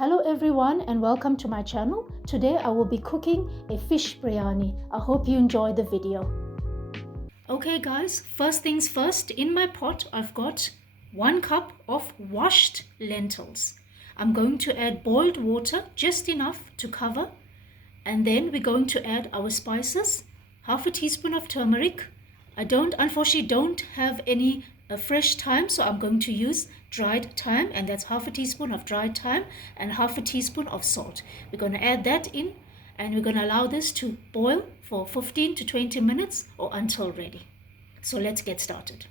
Hello everyone and welcome to my channel. Today I will be cooking a fish biryani. I hope you enjoy the video. Okay guys, first things first, in my pot I've got 1 cup of washed lentils. I'm going to add boiled water, just enough to cover, and then we're going to add our spices, half a teaspoon of turmeric. I unfortunately don't have any fresh thyme, so I'm going to use dried thyme, and that's half a teaspoon of dried thyme and half a teaspoon of salt. We're going to add that in and we're going to allow this to boil for 15 to 20 minutes or until ready. So let's get started.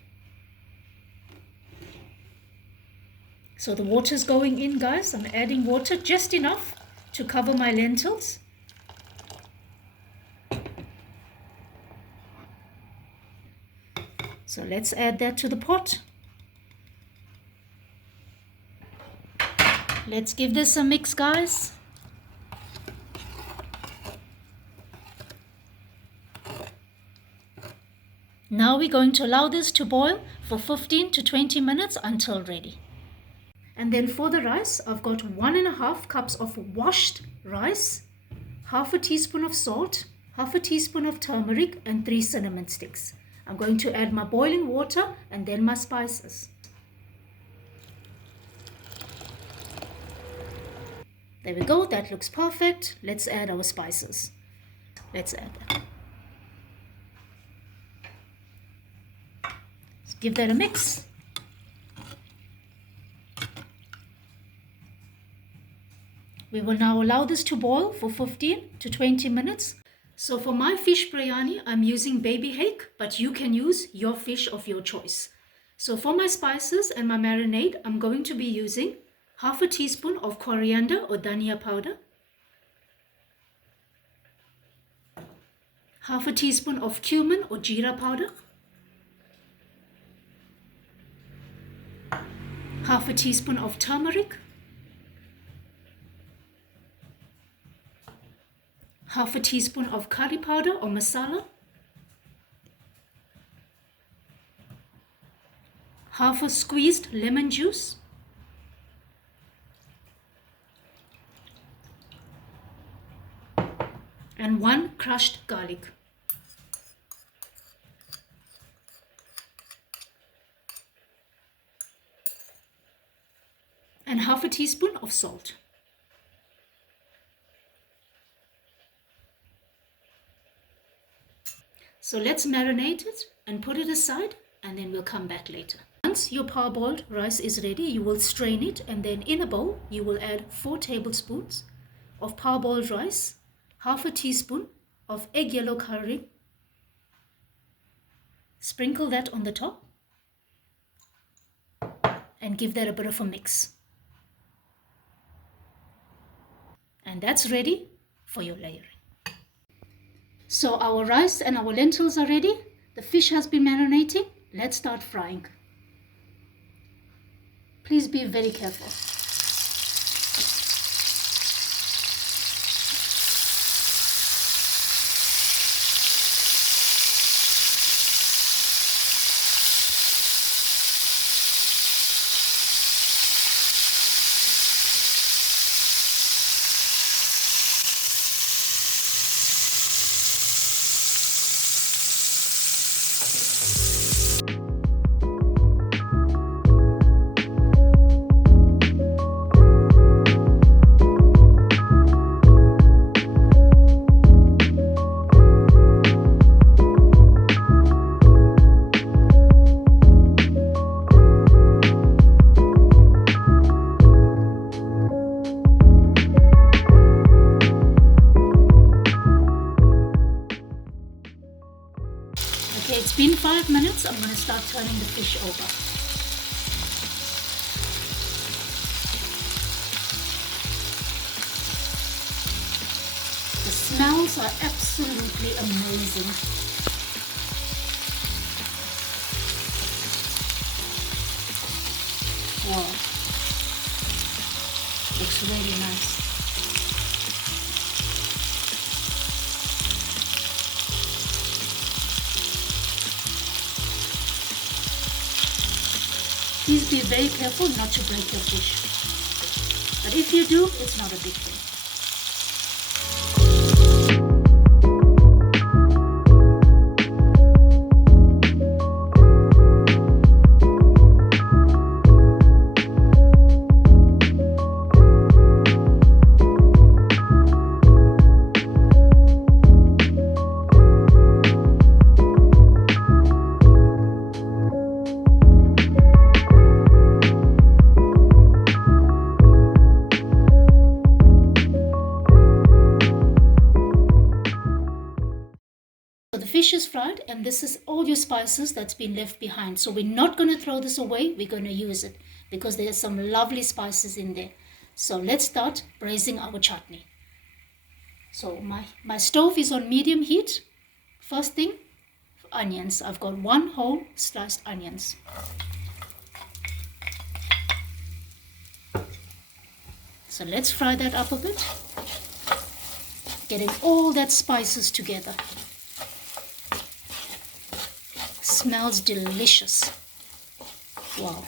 So the water's going in, guys. I'm adding water just enough to cover my lentils. So let's add that to the pot. Let's give this a mix, guys. Now we're going to allow this to boil for 15 to 20 minutes until ready. And then for the rice, I've got 1.5 cups of washed rice, half a teaspoon of salt, half a teaspoon of turmeric, and 3 cinnamon sticks. I'm going to add my boiling water and then my spices. There we go, that looks perfect. Let's add our spices. Let's add that. Let's give that a mix. We will now allow this to boil for 15 to 20 minutes. So for my fish biryani, I'm using baby hake, but you can use your fish of your choice. So for my spices and my marinade, I'm going to be using half a teaspoon of coriander or dhania powder, half a teaspoon of cumin or jeera powder, half a teaspoon of turmeric, half a teaspoon of curry powder or masala, half a squeezed lemon juice, and 1 crushed garlic. And half a teaspoon of salt. So let's marinate it and put it aside, and then we'll come back later. Once your parboiled rice is ready, you will strain it, and then in a bowl you will add 4 tablespoons of parboiled rice, half a teaspoon of egg yellow coloring. Sprinkle that on the top and give that a bit of a mix. And that's ready for your layering. So our rice and our lentils are ready. The fish has been marinating. Let's start frying. Please be very careful. Okay, it's been 5 minutes. I'm going to start turning the fish over. The smells are absolutely amazing. Wow. Looks really nice. Please be very careful not to break your fish. But if you do, it's not a big thing. So the fish is fried, and this is all your spices that's been left behind. So we're not going to throw this away. We're going to use it because there's some lovely spices in there. So let's start braising our chutney. So my stove is on medium heat. First thing, onions. I've got 1 whole sliced onions. So let's fry that up a bit. Getting all that spices together. Smells delicious. Wow.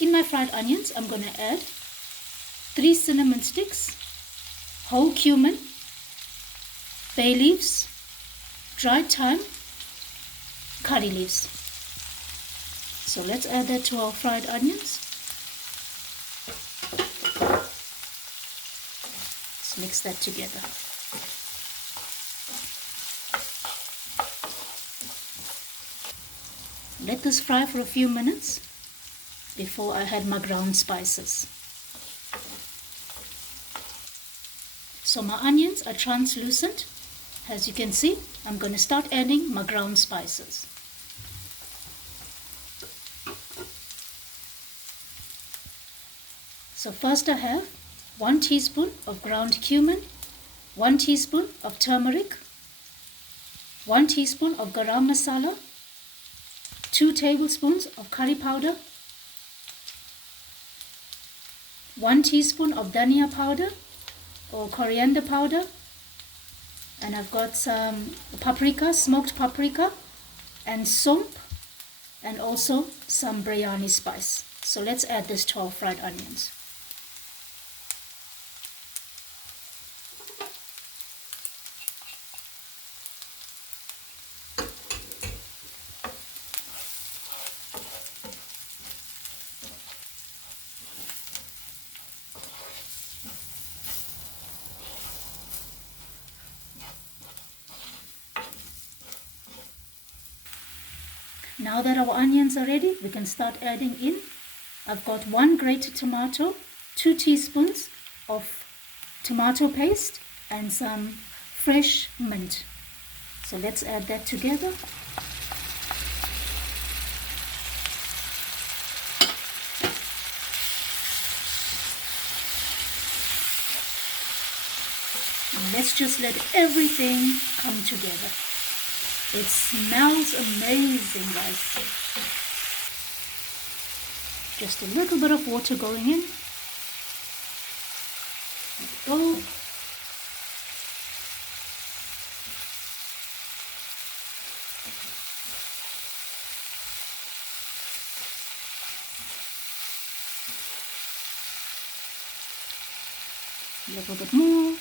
In my fried onions, I'm going to add 3 cinnamon sticks, whole cumin, bay leaves, dried thyme, curry leaves. So let's add that to our fried onions. Let's mix that together. Let this fry for a few minutes before I add my ground spices. So my onions are translucent. As you can see, I'm going to start adding my ground spices. So first I have 1 teaspoon of ground cumin, 1 teaspoon of turmeric, 1 teaspoon of garam masala, 2 tablespoons of curry powder, 1 teaspoon of dhania powder or coriander powder, and I've got some paprika, smoked paprika, and sump, and also some Biryani spice. So let's add this to our fried onions. Now that our onions are ready, we can start adding in. I've got 1 grated tomato, 2 teaspoons of tomato paste, and some fresh mint. So let's add that together. And let's just let everything come together. It smells amazing, guys. Just a little bit of water going in. There we go. A little bit more.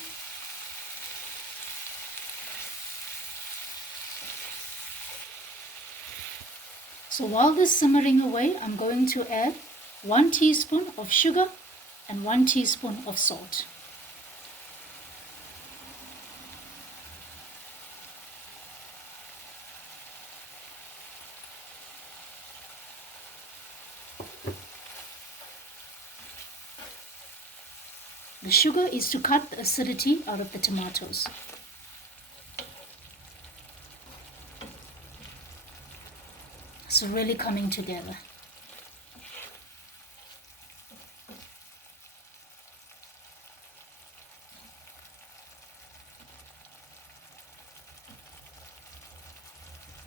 So while this is simmering away, I'm going to add 1 teaspoon of sugar and 1 teaspoon of salt. The sugar is to cut the acidity out of the tomatoes. It's really coming together.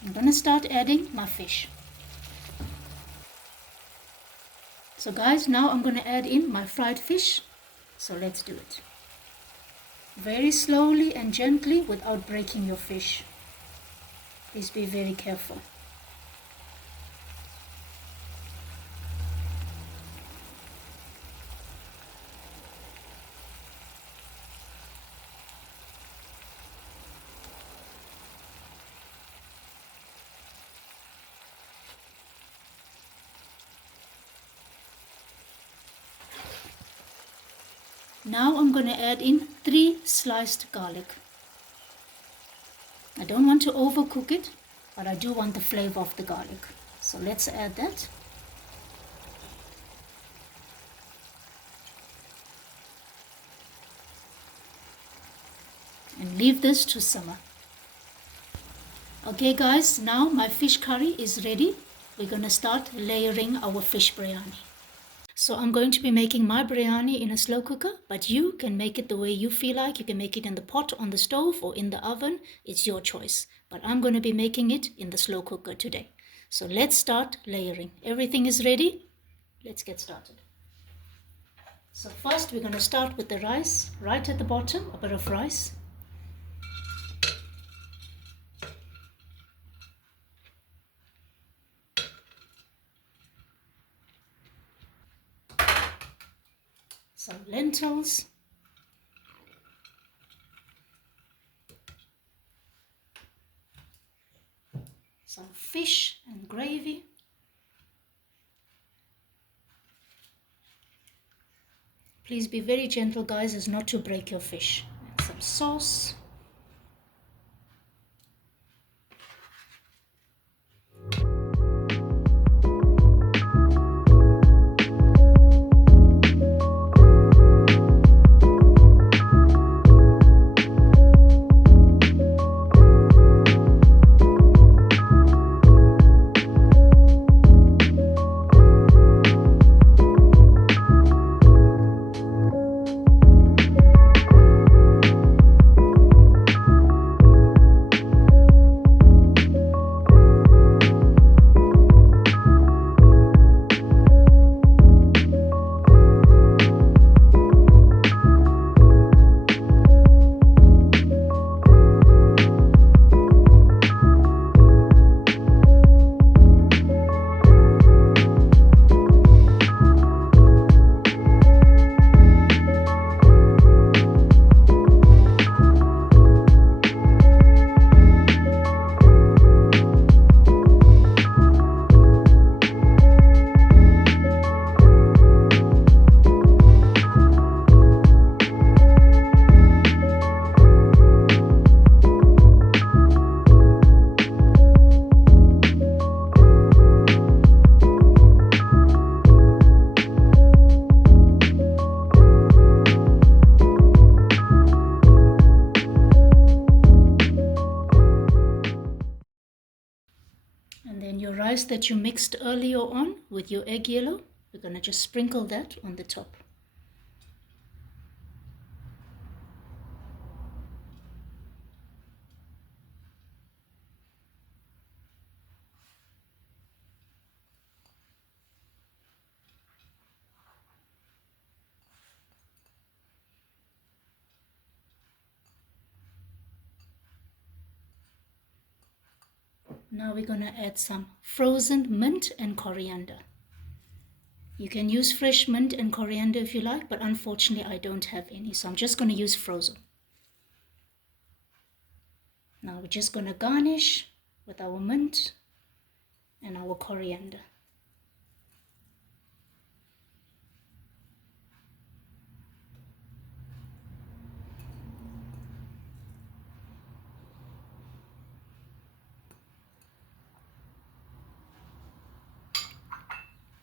I'm going to start adding my fish. So guys, now I'm going to add in my fried fish. So let's do it. Very slowly and gently without breaking your fish. Please be very careful. Now I'm going to add in 3 sliced garlic. I don't want to overcook it, but I do want the flavor of the garlic. So let's add that. And leave this to simmer. Okay guys, now my fish curry is ready. We're going to start layering our fish biryani. So I'm going to be making my biryani in a slow cooker, but you can make it the way you feel like. You can make it in the pot, on the stove, or in the oven. It's your choice. But I'm going to be making it in the slow cooker today. So let's start layering. Everything is ready. Let's get started. So first we're going to start with the rice. Right at the bottom, a bit of rice. Some lentils. Some fish and gravy. Please be very gentle, guys, as not to break your fish. And some sauce. And then your rice that you mixed earlier on with your egg yellow, we're going to just sprinkle that on the top. Now we're going to add some frozen mint and coriander. You can use fresh mint and coriander if you like, but unfortunately I don't have any, so I'm just going to use frozen. Now we're just going to garnish with our mint and our coriander.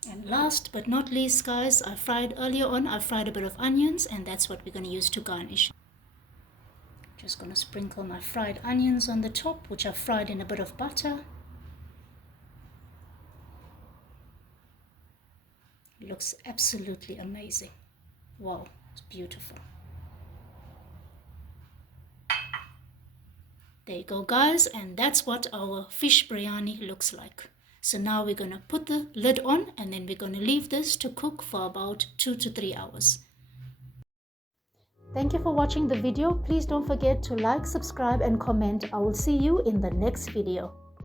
And last but not least, guys, I fried a bit of onions, and that's what we're going to use to garnish. Just going to sprinkle my fried onions on the top, which I fried in a bit of butter. It looks absolutely amazing. Wow, it's beautiful. There you go, guys, and that's what our fish biryani looks like. So now we're going to put the lid on, and then we're going to leave this to cook for about 2 to 3 hours. Thank you for watching the video. Please don't forget to like, subscribe and comment. I will see you in the next video.